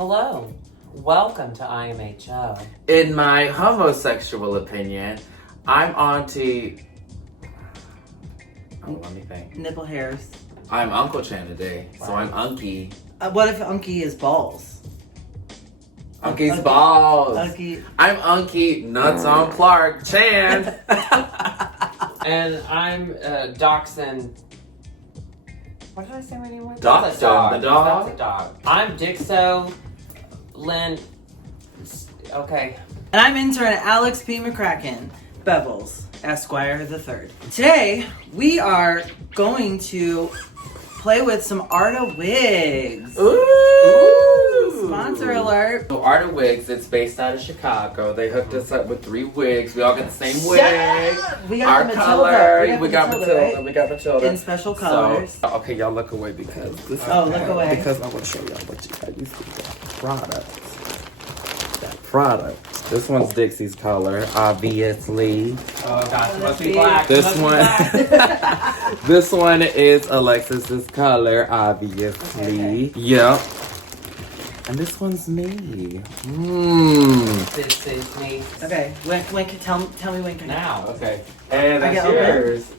Hello, welcome to IMHO. In my homosexual opinion, I'm Aunty... Oh, let me think. Nipple hairs. I'm Uncle Chan today, so I'm Unky. What if Unky is balls? Unky's balls. Unky. I'm Unky Nuts on Clark Chan. And I'm Dachshund. What did I say my name was? Dachshund, the dog? That's a dog. I'm Dixie Lynn. Okay. And I'm intern Alex P. McCracken, Bevels, Esquire the Third. Today, we are going to play with some Arda Wigs. Ooh. Sponsor alert. So Arda Wigs, it's based out of Chicago. They hooked us up with 3 wigs. We all got the same wig. We got Our the Matilda. color. We got Matilda, Matilda. right? We got Matilda. In special colors. So, okay, y'all look away because this look away. Because I want to show y'all what you guys see. That product. That product. This one's Dixie's color, obviously. Oh gosh, it must be black. This Must be one. black. This one is Alexis's color, obviously. Okay. Yep. And this one's me. Mmm. This is me. Okay, tell me when can Now. Okay. And I that's get yours.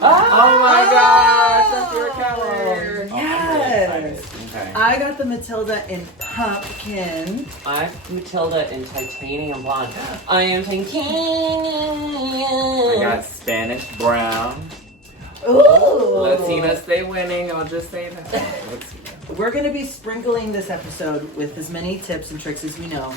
Oh my gosh, that's your color. Yes. Okay. I got the Matilda in pumpkin. I'm Matilda in titanium blonde. I am titanium. I got Spanish brown. Ooh. Latina stay winning, I'll just say that. Latina. We're going to be sprinkling this episode with as many tips and tricks as we know.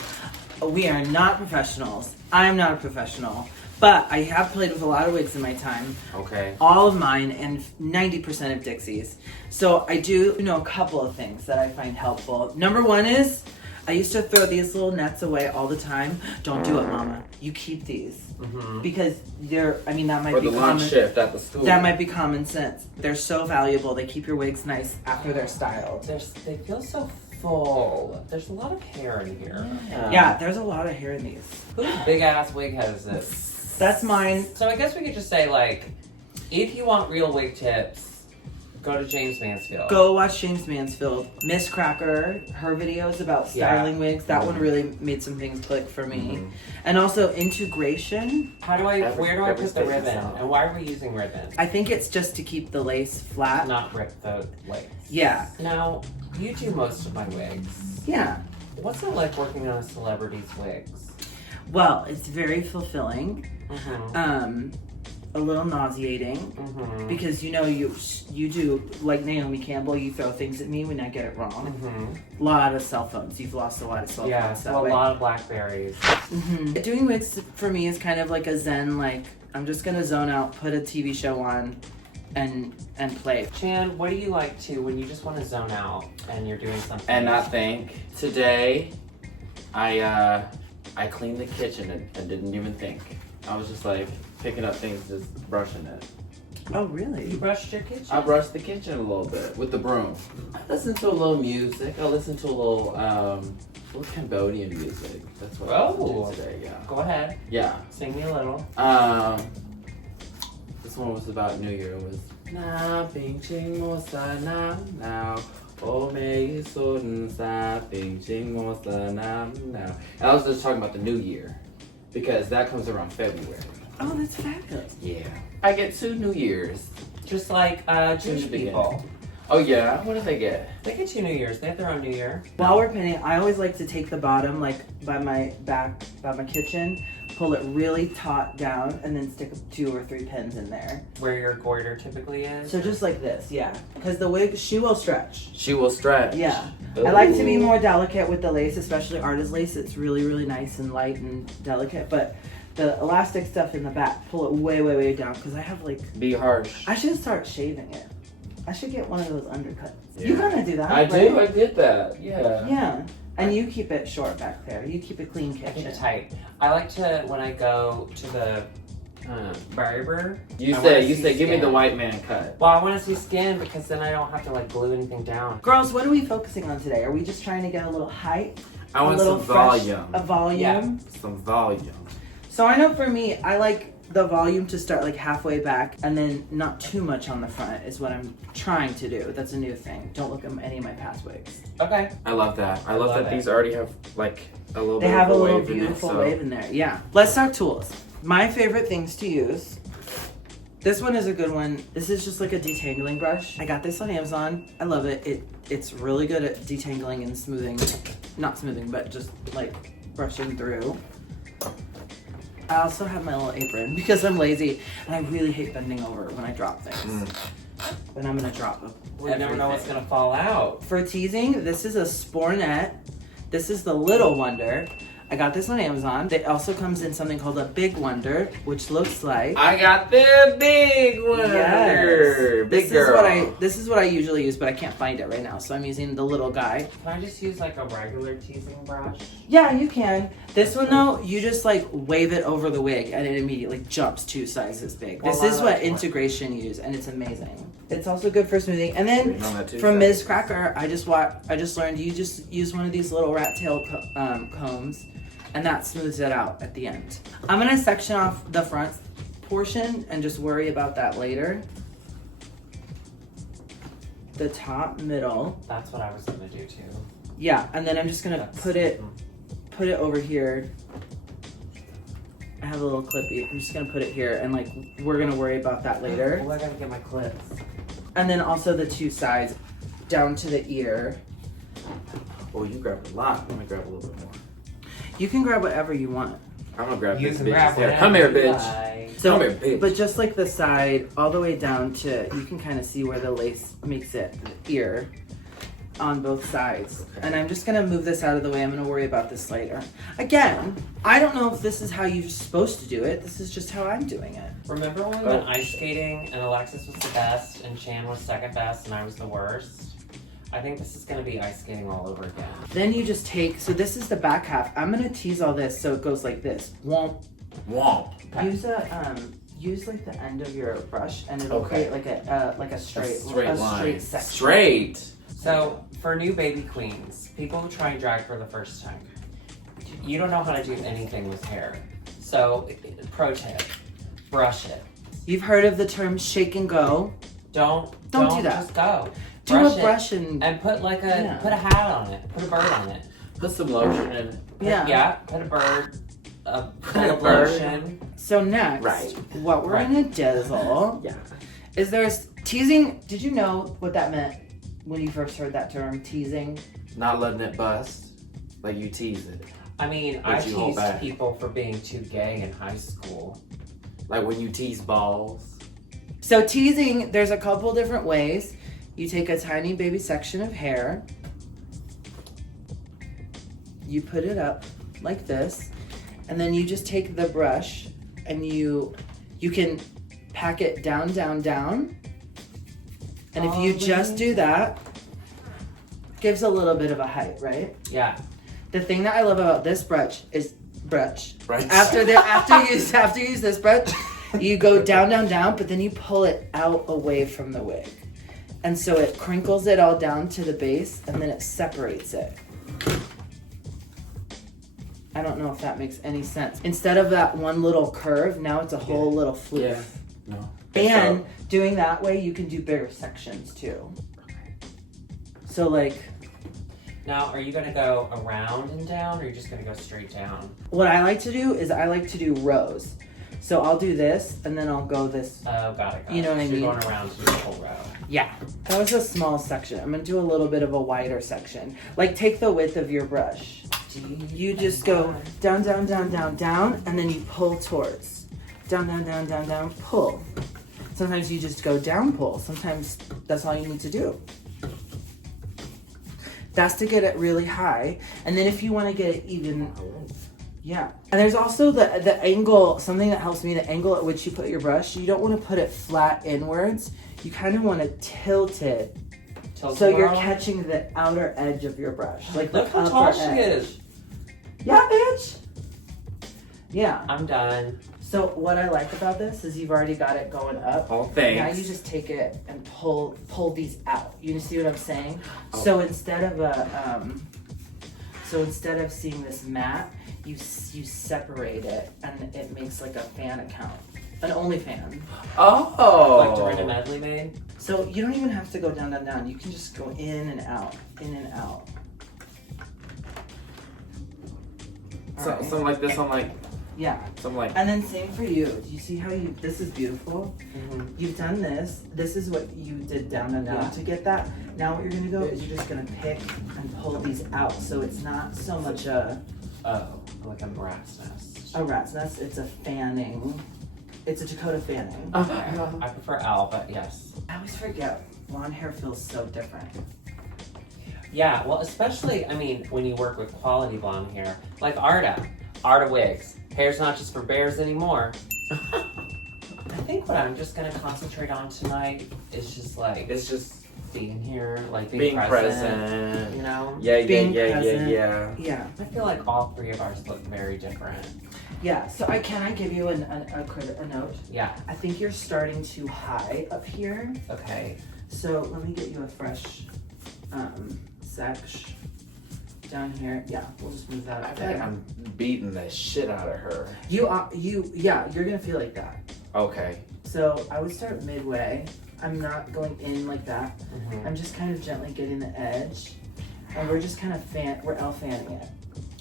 We are not professionals. I'm not a professional. But I have played with a lot of wigs in my time. Okay. All of mine and 90% of Dixie's. So I do know a couple of things that I find helpful. Number one is, I used to throw these little nets away all the time. Don't do it, Mama. You keep these. Mm-hmm. Because that might For be the lunch shift at the school. That might be common sense. They're so valuable. They keep your wigs nice after they're styled. They feel so full. There's a lot of hair in here. Yeah, there's a lot of hair in these. Whose big ass wig has this? That's mine. So I guess we could just say, like, if you want real wig tips, go to James Mansfield. Go watch James Mansfield. Miss Cracker, her videos about styling wigs, that one really made some things click for me. Mm-hmm. And also integration. Where do I put the ribbon? And why are we using ribbon? I think it's just to keep the lace flat. Not rip the lace. Yeah. Now, you do most of my wigs. Yeah. What's it like working on a celebrity's wigs? Well, it's very fulfilling. Mm-hmm. A little nauseating. Mm-hmm. Because you do, like Naomi Campbell, you throw things at me when I get it wrong. Mm-hmm. A lot of cell phones. You've lost a lot of cell phones. Yeah, that so a way. lot of Blackberries. Mm-hmm. Doing wigs for me is kind of like a zen, like I'm just gonna zone out, put a TV show on, and play. Chan, what do you like to when you just want to zone out and you're doing something? And not think. Today, I cleaned the kitchen and didn't even think. I was just like picking up things, just brushing it. Oh, really? You brushed your kitchen? I brushed the kitchen a little bit with the broom. I listened to a little music. I listened to a little Cambodian music. That's what I listened to today, yeah. Go ahead. Yeah. Sing me a little. This one was about New Year. It was Na Bing Ching Mo Sa Nam Now. Oh May Sun Sa Bing Ching Mo Sa Nam Now. And I was just talking about the New Year. Because that comes around February. Oh, that's fabulous. Yeah. I get 2 New Years. Just like Jewish people. Oh yeah? What did they get? They get 2 New Years. They have their own New Year. While we're pinning, I always like to take the bottom, like by my back, by my kitchen, pull it really taut down, and then stick 2 or 3 pins in there. Where your goiter typically is. So just like this, yeah. Because the wig, she will stretch. She will stretch. Yeah. Ooh. I like to be more delicate with the lace, especially Arda's lace. It's really, really nice and light and delicate. But the elastic stuff in the back, pull it way, way, way down. Because I have Be harsh. I should start shaving it. I should get one of those undercuts. Yeah. You kind of do that, I right? do. I did that. Yeah. Yeah. And you keep it short back there. You keep it clean I keep kitchen. it tight. I like to, when I go to the barber. You I say, wanna see give me skin. the white man cut. Well, I want to see skin because then I don't have to like glue anything down. Girls, what are we focusing on today? Are we just trying to get a little height? I want a little some fresh, volume. A volume? Yeah. Some volume. So I know for me, I like the volume to start like halfway back and then not too much on the front is what I'm trying to do. That's a new thing. Don't look at any of my past wigs. Okay. I love that. I love that it. these already have like a little They bit have of a a little wave in it, beautiful so- wave in there. Yeah. Let's talk tools. My favorite things to use. This one is a good one. This is just like a detangling brush. I got this on Amazon. I love it. It's really good at detangling and smoothing. Not smoothing, but just like brushing through. I also have my little apron because I'm lazy and I really hate bending over when I drop things. But I'm gonna drop them. I never know what's gonna fall out. For teasing, this is a spornet. This is the Little Wonder. I got this on Amazon. It also comes in something called a Big Wonder, which looks like... I got the big one. Yes. Big girl. This is what I usually use, but I can't find it right now, so I'm using the little guy. Can I just use like a regular teasing brush? Yeah, you can. This one though, you just like wave it over the wig and it immediately jumps 2 sizes big. Well, This is what integration use, and it's amazing. It's also good for smoothing. And then Waiting on that too, from so- Ms. Cracker, I just learned you just use one of these little rat tail combs, and that smooths it out at the end. I'm gonna section off the front portion and just worry about that later. The top, middle. That's what I was gonna do too. Yeah, and then I'm just gonna put it over here. I have a little clippy. I'm just gonna put it here, and like we're gonna worry about that later. Oh, I gotta get my clips. And then also the 2 sides down to the ear. Oh, you grabbed a lot. Let me grab a little bit more. You can grab whatever you want. I'm gonna grab You this can bitch's grab hair. whatever Come here, you bitch. like. So, Come here, bitch. but just like the side, all the way down to, you can kind of see where the lace makes it ear on both sides. Okay. And I'm just gonna move this out of the way. I'm gonna worry about this later. Again, I don't know if this is how you're supposed to do it. This is just how I'm doing it. Remember when we went ice skating and Alexis was the best and Chan was second best and I was the worst? I think this is gonna be ice skating all over again. Then you just take, so this is the back half. I'm gonna tease all this so it goes like this. Womp. Womp. Okay. Use like the end of your brush and it'll create like a straight line. straight section. Straight. So, for new baby queens, people who try and drag for the first time, you don't know how to do anything with hair. So, pro tip, brush it. You've heard of the term shake and go. Don't do that. Just go. Do Brush a it brush and put like put a hat on it. Put a bird on it. Put some lotion in it. yeah. Put a bird. Put a Full bird. lotion. So next, Right. what we're gonna dizzle Yeah. is there's teasing. Did you know what that meant when you first heard that term, teasing? Not letting it bust. Like you tease it. I mean, But I you hold teased back. people for being too gay in high school. Like when you tease balls. So teasing, there's a couple different ways. You take a tiny baby section of hair, you put it up like this, and then you just take the brush and you can pack it down, down, down. And if you just do that, gives a little bit of a height, right? Yeah. The thing that I love about this brush is Right. after you use this brush, you go down, down, down, but then you pull it out away from the wig. And so it crinkles it all down to the base and then it separates it. I don't know if that makes any sense. Instead of that one little curve, now it's a whole little floof. Yeah. No. And doing that way, you can do bigger sections too. So like, Now, are you gonna go around and down, or are you just gonna go straight down? what I like to do is I like to do rows. So I'll do this and then I'll go this. Oh, got it. You know what I So mean? You're going around to do the whole row. Yeah. That was a small section. I'm gonna do a little bit of a wider section. Like take the width of your brush. You just go down, down, down, down, down, and then you pull towards. Down, down, down, down, down, pull. Sometimes you just go down, pull. Sometimes that's all you need to do. That's to get it really high. And then if you want to get it even, yeah. And there's also the angle, something that helps me, the angle at which you put your brush. You don't want to put it flat inwards. You kind of want to tilt it so you're catching the outer edge of your brush. Like Look the how tall upper she edge. is. Yeah, bitch. Yeah. I'm done. So what I like about this is you've already got it going up. Oh, Now thanks. you just take it and pull these out. You see what I'm saying? Oh. So instead of seeing this mat, you separate it and it makes like a fan account. an OnlyFans. Oh. Like Dorinda Medley made? So you don't even have to go down, down, down. You can just go in and out, in and out. So, Alright. something like this, I'm like, Yeah. something like. And then same for you. Do you see how this is beautiful? Mm-hmm. You've done this. This is what you did down and down Yeah. to get that. Now what you're gonna go is you're just gonna pick and pull these out. So it's not so much a Like a rat's nest. rat's nest. It's a fanning. It's a Dakota fanning. I prefer L, but yes. I always forget. Blonde hair feels so different. Yeah, well, especially, I mean, when you work with quality blonde hair, like Arda Wigs. Hair's not just for bears anymore. I think what I'm just gonna concentrate on tonight is just like It's just being here, like being present. you know? Yeah, Being yeah, present. yeah. Yeah. I feel like all three of ours look very different. Yeah. So I give you a note. Yeah, I think you're starting too high up here. okay. So let me get you a fresh section down here. Yeah, we'll just move that I up feel like there. I'm beating the shit out of her. Yeah, you're gonna feel like that. Okay. So I would start midway. I'm not going in like that. Mm-hmm. I'm just kind of gently getting the edge. And we're just kind of we're L fanning it.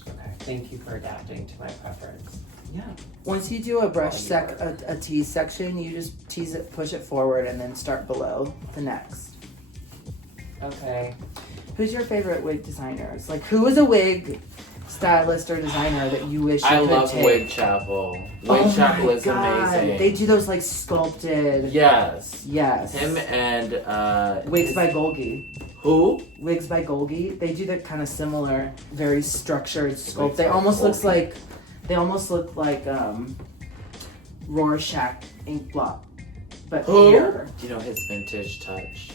Okay, thank you for adapting to my preference. Yeah. Once you do a brush Oh, a tease section, you just tease it, push it forward, and then start below the next. Okay. Who's your favorite wig designers? Like, who is a wig stylist or designer that you wish you I could love take? Wig Chapel. Oh Wig my Chapel is God. amazing. They do those like sculpted. Yes. Yes. Him and Wigs by Golgi. who? Wigs by Golgi. They do that kind of similar, very structured sculpt. Wigs They by almost Golgi. look like Rorschach ink blot, but Who? here. You know his vintage touch.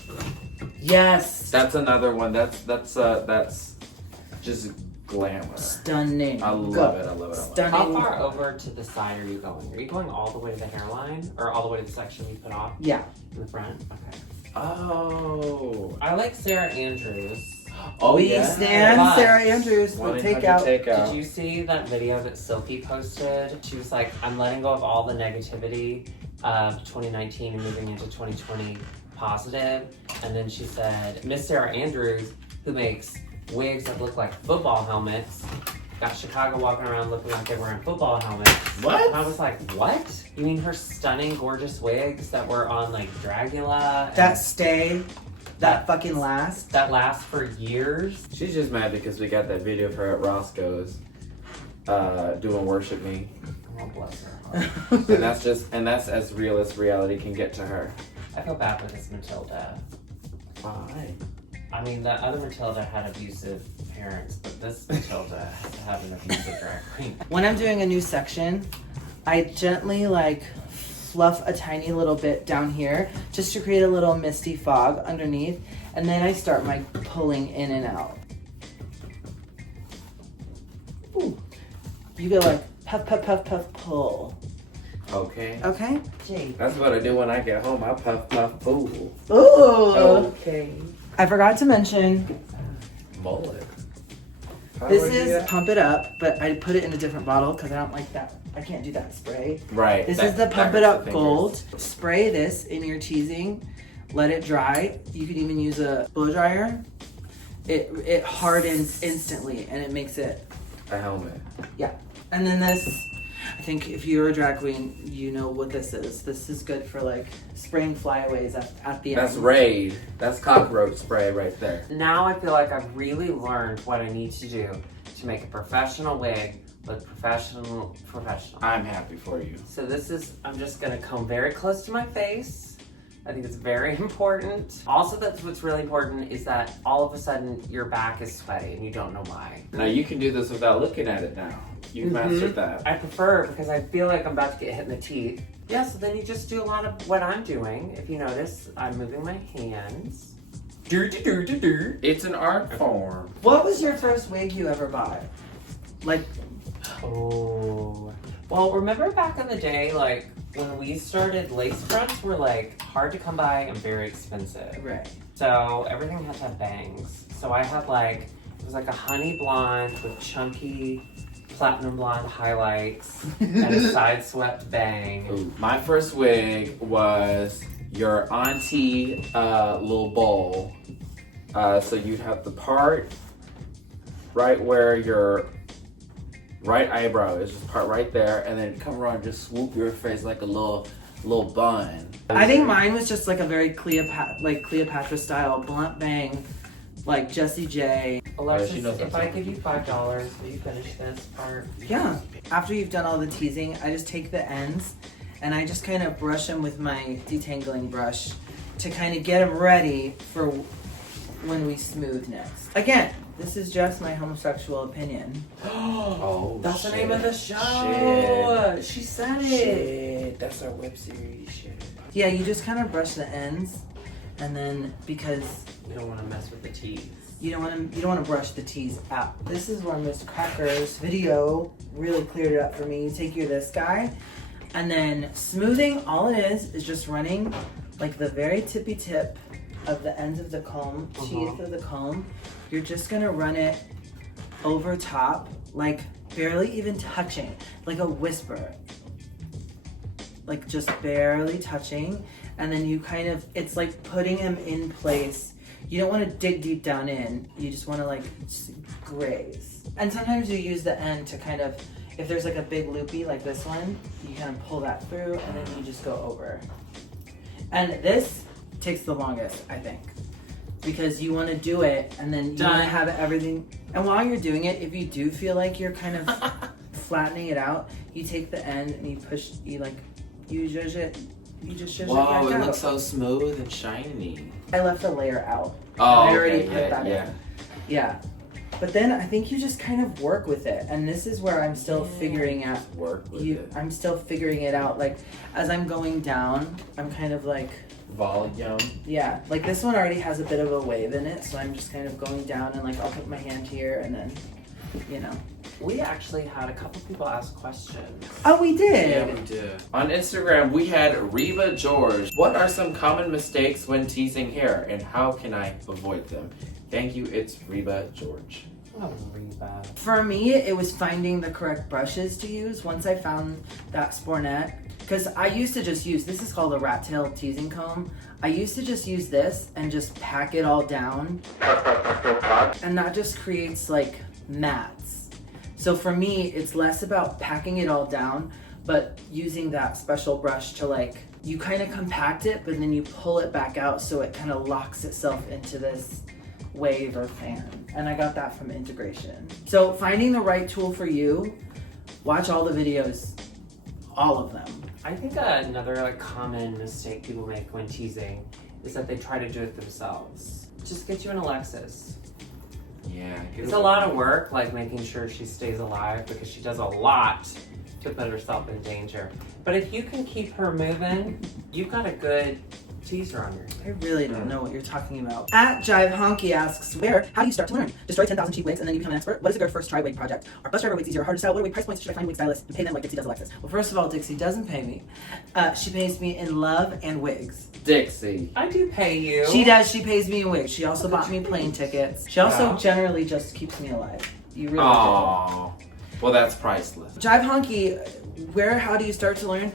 Yes. That's another one. That's just glamour. Stunning. I love it. I love it. Stunning. How far over to the side are you going? Are you going all the way to the hairline? Or all the way to the section you put off Yeah. in the front? Okay. Oh. I like Sarah Andrews. Oh we yeah. stand But- Sarah Andrews with 1-800 takeout. Did you see that video that Silky posted? She was like, I'm letting go of all the negativity of 2019 and moving into 2020 positive. And then she said, Miss Sarah Andrews, who makes wigs that look like football helmets, got Chicago walking around looking like they were in football helmets. What? And I was like, what? You mean her stunning, gorgeous wigs that were on like Dragula? and That stay, that fucking last. that last for years? She's just mad because we got that video of her at Roscoe's doing Worship Me. Oh, bless her heart. And that's as real as reality can get to her. I feel bad for this Matilda. Why? I mean, the other Matilda had abusive parents, but this Matilda has to have an abusive drag queen. When I'm doing a new section, I gently like fluff a tiny little bit down here just to create a little misty fog underneath, and then I start my pulling in and out. Ooh. You go like puff, puff, puff, puff, pull. Okay. Okay? That's what I do when I get home. I puff, puff, fool. Ooh. Okay. I forgot to mention, Mullet. How this do I do is that? Pump It Up, but I put it in a different bottle because I don't like that. I can't do that spray. Right. This that- is the that Pump It hurts Up the Gold. fingers. Spray this in your teasing. Let it dry. You can even use a blow dryer. It hardens instantly and it makes it. A helmet. And then this, I think if you're a drag queen, you know what this is. This is good for like spraying flyaways at the end. That's Raid. That's cockroach spray right there. Now I feel like I've really learned what I need to do to make a professional wig look professional. I'm happy for you. So this is, I'm just gonna come very close to my face. I think it's very important. Also, that's what's really important is that all of a sudden your back is sweaty and you don't know why. Now you can do this without looking at it now. You've mastered that. I prefer it because I feel like I'm about to get hit in the teeth. Yeah, so then you just do a lot of what I'm doing. If you notice, I'm moving my hands. It's an art form. What was your first wig you ever bought? Like, Oh. Well, remember back in the day, like, when we started, lace fronts were, like, hard to come by and very expensive. right. So everything had to have bangs. So I had, like, it was like a honey blonde with chunky platinum blonde highlights, and a side swept bang. Ooh. My first wig was your auntie little bowl. So you'd have the part right where your right eyebrow is, just part right there, and then come around and just swoop your face like a little bun. I think mine was just like a very Cleopatra style blunt bang, like Jessie J. Alexis, she knows if that I give you $5, will you finish this part? Yeah. After you've done all the teasing, I just take the ends and I just kind of brush them with my detangling brush to kind of get them ready for when we smooth next. Again, this is just my homosexual opinion. Oh, That's shit. the name of the show. Shit. She said it. Shit. That's our web series. Shit. Yeah, you just kind of brush the ends, and then because You don't want to mess with the tease. you don't want to brush the tease out. This is where Miss Cracker's video really cleared it up for me. You take this guy, and then smoothing. All it is just running like the very tippy tip of the ends of the comb, teeth of the comb. You're just gonna run it over top, like barely even touching, like a whisper. Like just barely touching, and then you kind of, it's like putting him in place. You don't want to dig deep down in, you just want to like graze. And sometimes you use the end to kind of, if there's like a big loopy like this one, you kind of pull that through and then you just go over. And this takes the longest, I think, because you want to do it and then you want to have everything. And while you're doing it, if you do feel like you're kind of flattening it out, you take the end and you push, you zhuzh it. You just zhuzh it back Wow, it out. looks so smooth and shiny. I left a layer out. Oh, I already okay, put that in. Yeah. But then I think you just kind of work with it. And this is where I'm still figuring out. Work with it. I'm still figuring it out. Like, as I'm going down, I'm kind of like, Volume. yeah. Like this one already has a bit of a wave in it. So I'm just kind of going down and like, I'll put my hand here and then, you know. We actually had a couple people ask questions. Oh, we did? Yeah, we did. On Instagram, we had Reba George. What are some common mistakes when teasing hair, and how can I avoid them? Thank you, it's Reba George. Oh, Reba. For me, it was finding the correct brushes to use. Once I found that spornet, because I used to just use, this is called a rat tail teasing comb. I used to just use this and just pack it all down. And that just creates like mats. So for me, it's less about packing it all down, but using that special brush to like, you kind of compact it, but then you pull it back out so it kind of locks itself into this wave or fan. And I got that from Integration. So finding the right tool for you, watch all the videos, all of them. I think another like common mistake people make when teasing is that they try to do it themselves. Just get you an Alexis. Yeah. It's a lot of work, like making sure she stays alive because she does a lot to put herself in danger. But if you can keep her moving, you've got a good teaser on your I hair. really don't know what you're talking about. At Jive Honky asks, how do you start to learn? Destroy 10,000 cheap wigs and then you become an expert? What is a good first try wig project? Are bus driver wigs easier or harder to style? What are wig price points should I find wig stylists and pay them like Dixie does Alexis? Well, first of all, Dixie doesn't pay me. She pays me in love and wigs. Dixie. I do pay you. She does. She pays me in wigs. She also bought me plane tickets. She also Yeah. generally just keeps me alive. You really Oh, well, that's priceless. do. Jive Honky, how do you start to learn?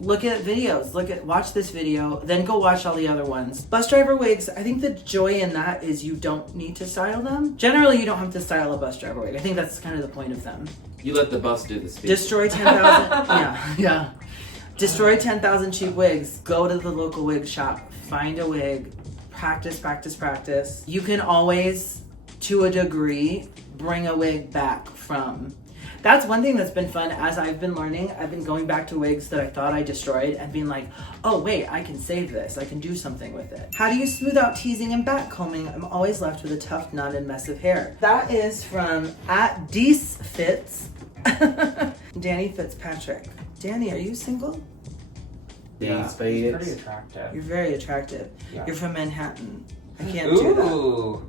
Look at videos. Watch this video, then go watch all the other ones. Bus driver wigs, I think the joy in that is you don't need to style them. Generally, you don't have to style a bus driver wig. I think that's kind of the point of them. You let the bus do the speech. Destroy 10,000. yeah. Destroy 10,000 cheap wigs. Go to the local wig shop. Find a wig. Practice, practice, practice. You can always, to a degree, bring a wig back from. That's one thing that's been fun as I've been learning. I've been going back to wigs that I thought I destroyed and being like, oh wait, I can save this. I can do something with it. How do you smooth out teasing and back combing? I'm always left with a tough knot and mess of hair. That is from @DeeceFits. Danny Fitzpatrick. Danny, are you single? Yeah, These she's fades. pretty attractive. You're very attractive. Yeah. You're from Manhattan. I can't do that. Ooh,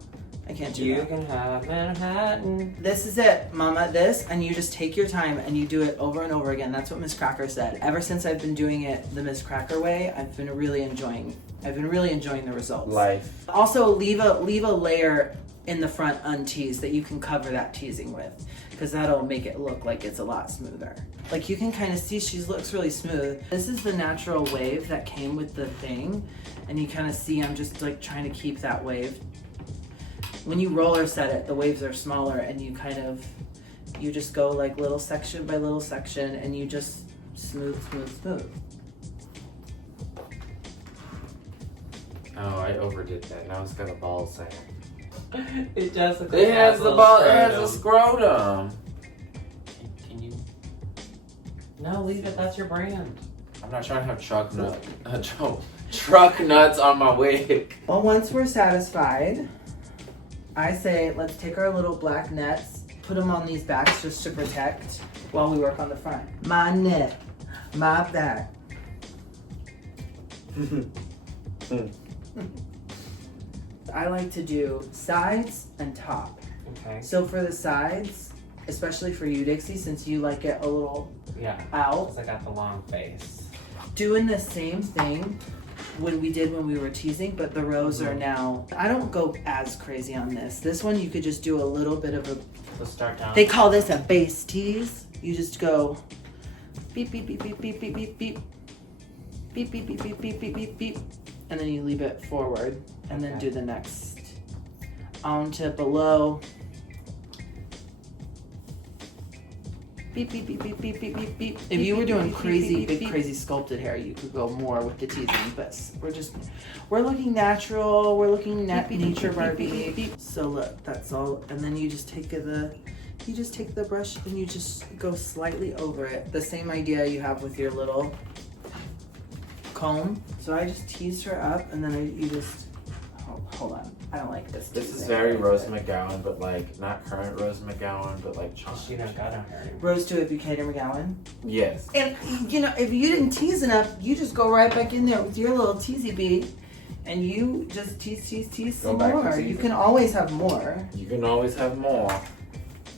I can't do you that. can have Manhattan. This is it, mama, this, and you just take your time and you do it over and over again. That's what Miss Cracker said. Ever since I've been doing it the Miss Cracker way, I've been really enjoying the results. Life. Also, leave a layer in the front unteased that you can cover that teasing with, because that'll make it look like it's a lot smoother. Like you can kind of see she looks really smooth. This is the natural wave that came with the thing, and you kind of see I'm just like trying to keep that wave. When you roller set it, the waves are smaller, and you just go like little section by little section, and you just smooth. Oh, I overdid that. Now it's got a ball sack. It does look like It has the ball. It has a scrotum. Can you? No, leave it. That's your brand. I'm not trying to have truck nuts on my wig. Well, once we're satisfied, I say let's take our little black nets, put them on these backs just to protect while we work on the front. My net, my back. I like to do sides and top. Okay. So for the sides, especially for you, Dixie, since you like it a little out. Because I got the long face. Doing the same thing when we were teasing, but the rows are now, I don't go as crazy on this. This one you could just do a little bit of a, So start down. they call this a base tease. You just go beep, beep, beep, beep, beep, beep, beep, beep. Beep, beep, beep, beep, beep, beep, beep, beep. And then you leave it forward and then do the next on to below. Beep, beep, beep, beep, beep, beep, beep, beep. If you were doing crazy, big, crazy sculpted hair, you could go more with the teasing, but we're looking natural, we're looking nature Barbie. So look, that's all, and then you just take the brush and you just go slightly over it. The same idea you have with your little comb. So I just teased her up, and then hold on. I don't like this. This is very Rose McGowan, but like not current Rose McGowan, but like charmed. She don't got on her. Rose to a Buchanan McGowan. Yes. And you know, if you didn't tease enough, you just go right back in there with your little teasy bee, and you just tease some more. You can always have more. You can always have more.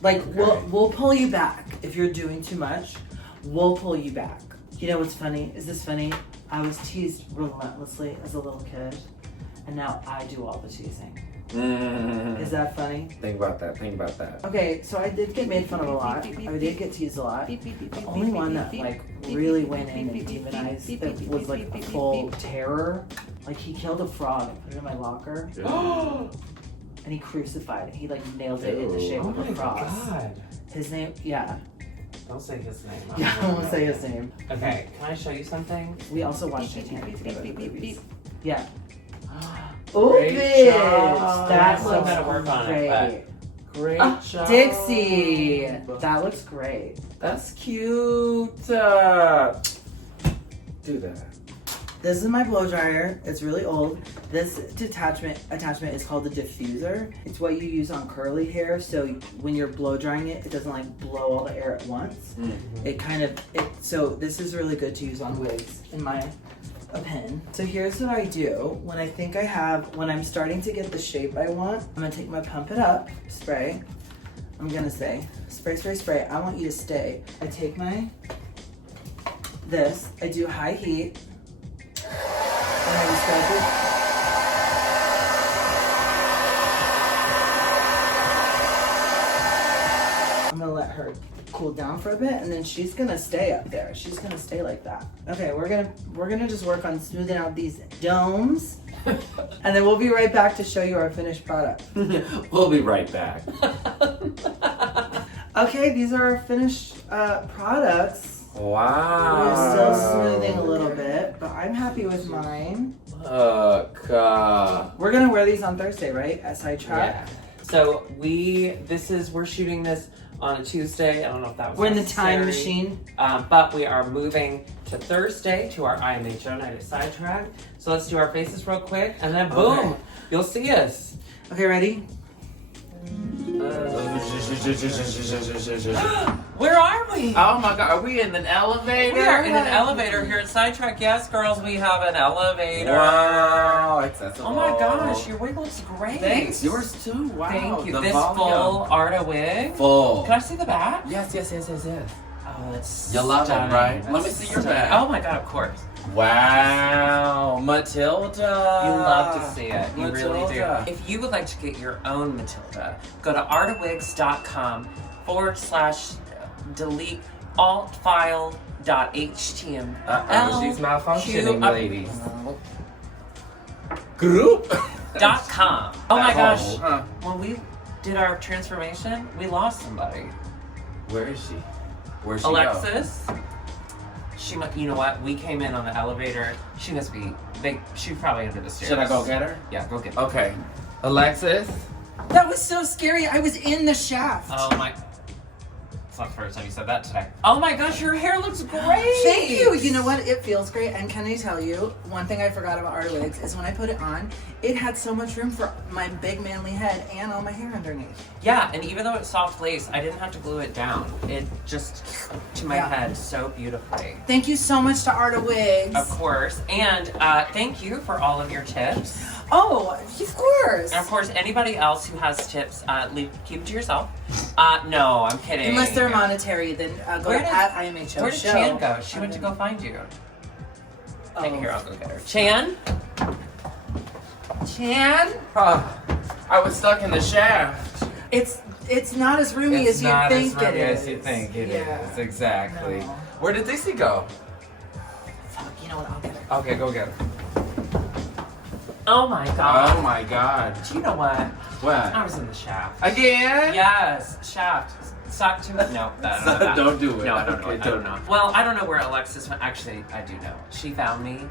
Like we'll pull you back if you're doing too much. We'll pull you back. You know what's funny? Is this funny? I was teased relentlessly as a little kid, and now I do all the teasing. Is that funny? Think about that. Okay, so I did get made fun of a lot. I did get teased a lot. The only one that like really went in and demonized that was like a full terror. Like he killed a frog and put it in my locker. And he crucified it. He like nailed it in the shape of a cross. God. His name, Don't say his name. I won't say his name. Okay, can I show you something? We also watched Titanic together. Yeah. Oh, bitch! job. That Still looks gotta work on great. it, Great job. Dixie! That looks great. That's cute. Do that. This is my blow dryer. It's really old. This attachment is called the diffuser. It's what you use on curly hair, so when you're blow drying it, it doesn't like blow all the air at once. Mm-hmm. So this is really good to use on wigs, in my opinion. So here's what I do when I think when I'm starting to get the shape I want. I'm gonna take my Pump It Up spray. I'm gonna say spray. I want you to stay. I take I do high heat. And I just I'm gonna let her cool down for a bit, and then she's gonna stay up there. She's gonna stay like that. Okay, we're gonna just work on smoothing out these domes, and then we'll be right back to show you our finished product. We'll be right back. Okay, these are our finished products. Wow. We're still smoothing a little bit, but I'm happy with mine. We're gonna wear these on Thursday, right? At Sidetrack. Yeah. So we're shooting this on a Tuesday. I don't know if that was We're in the time necessary. machine. But we are moving to Thursday to our IMHO night at Sidetrack. So let's do our faces real quick, and then boom, Okay. you'll see us. Okay, ready? Where are we? Oh my God, are we in an elevator? We are in an elevator here at Sidetrack. Yes, girls, we have an elevator. Wow, accessible. Oh my gosh, your wig looks great. Thanks, yours too. Wow. Thank you. The This volume. full Arda wig. Full. Can I see the back? Yes. Oh, that's You love it, stunning. right? Let me see your Stunning. back. Oh my God, of course. Wow, Matilda. You love to see it. You really Matilda. do. If you would like to get your own Matilda, go to ardawigs.com/delete altfile.html. She's malfunctioning, Q- ladies. Group. .com. Oh my That gosh. hole, huh? When we did our transformation, we lost somebody. Where is she? Where's she Alexis. She must, you know what? We came in on the elevator. She must be. She's probably under the go? stairs. Should I go get her? Yeah, go get her. Okay. Alexis. That was so scary. I was in the shaft. Oh my. It's not the first time you said that today. Oh my gosh, your hair looks great. Thank you. You know what? It feels great. And can I tell you, one thing I forgot about Arda Wigs is when I put it on, it had so much room for my big manly head and all my hair underneath. Yeah, and even though it's soft lace, I didn't have to glue it down. It just to my head so beautifully. Thank you so much to Arda Wigs. Of course. And thank you for all of your tips. Oh, of course. And of course, anybody else who has tips, keep it to yourself. No, I'm kidding. Unless they're monetary, then go Where to did- at IMHO Where did show. Chan go? She went to go find you. Take it here, I'll go get her. Chan? Chan? I was stuck in the shaft. It's not as roomy as you think it is. As you think it Yeah. is. Exactly. No. Where did Dixie go? Fuck, you know what? I'll get her. Okay, go get her. Oh my god. Oh my God. Do you know what? What? I was in the shaft. Again? Yes, shaft. Sock to it. No, that, no, that. Don't do it. No, I don't know. Okay, I don't know. Well, I don't know where Alexis went. Actually, I do know. She found me.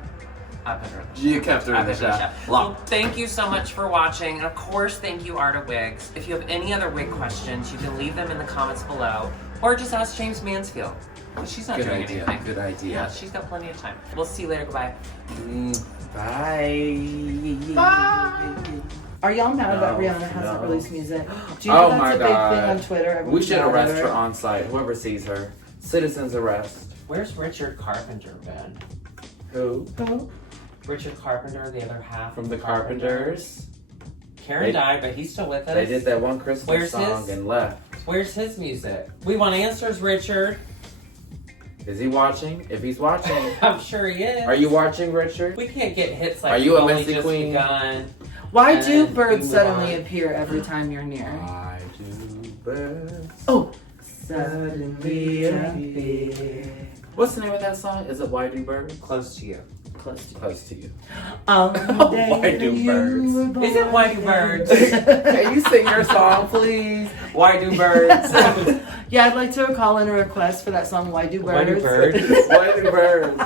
I put her in the shaft. You kept her in I the put her shaft. Well, thank you so much for watching. And of course, thank you, Arda Wigs. If you have any other wig questions, you can leave them in the comments below. Or just ask James Mansfield. But she's not Good doing idea. anything. Good idea. Yeah, she's got plenty of time. We'll see you later. Goodbye. Bye. Are y'all mad that No, Rihanna hasn't no. released music? Do you Oh think my that's a big God. thing on Twitter? We Everyone's should mad at arrest her on site. Whoever sees her. Citizens arrest. Where's Richard Carpenter been? Who? Who? Richard Carpenter, the other half From the Carpenters. Karen died, but he's still with us. They did that one Christmas Where's song his? and left. Where's his music? We want answers, Richard. Is he watching? If he's watching, I'm sure he is. are you watching, Richard? We can't get hits like Are you a only messy just queen? begun. Why do And birds you suddenly want- appear every time you're near? Why do birds Oh, suddenly appear. What's the name of that song? Is it Why Do Birds? Close to you. Close to you. Close to you. Why do birds? Is it Why Do Birds? Can you sing your song, please? Why do birds? Yeah, I'd like to call in a request for that song, Why Do Birds? Why Do Birds? Why do birds?